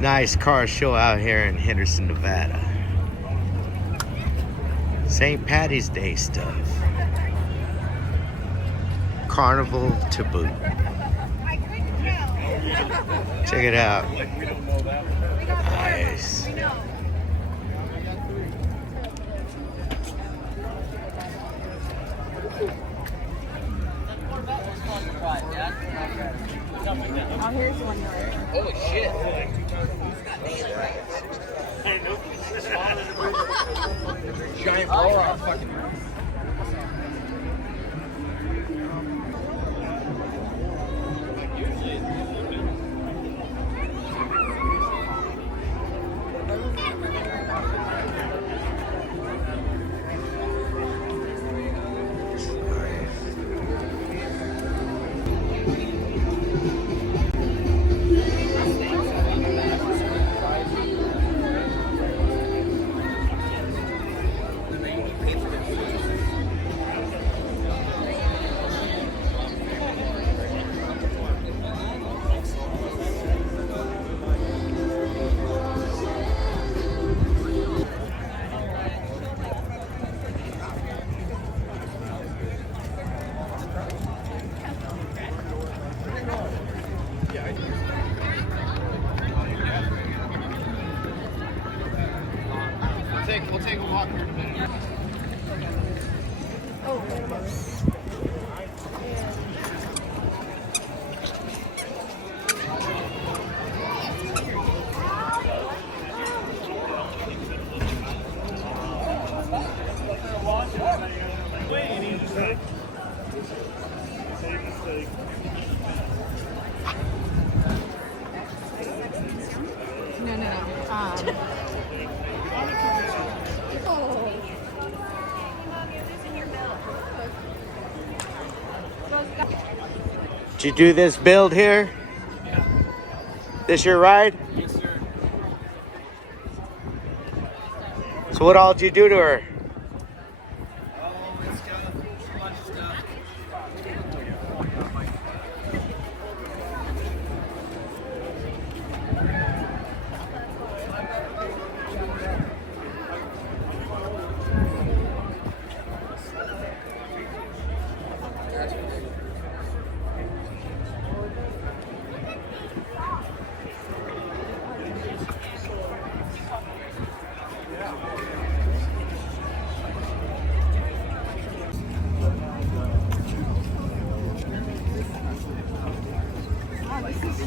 Nice car show out here in Henderson, Nevada. St. Patty's Day stuff. Carnival to boot. Check it out. Nice. Oh, here's one. Holy shit. Giant ball fucking. We'll take a walk here in a minute. Did you do this build here? Yeah. This your ride? Yes, sir. So what all did you do to her? It's got a bunch of stuff. Oh, this is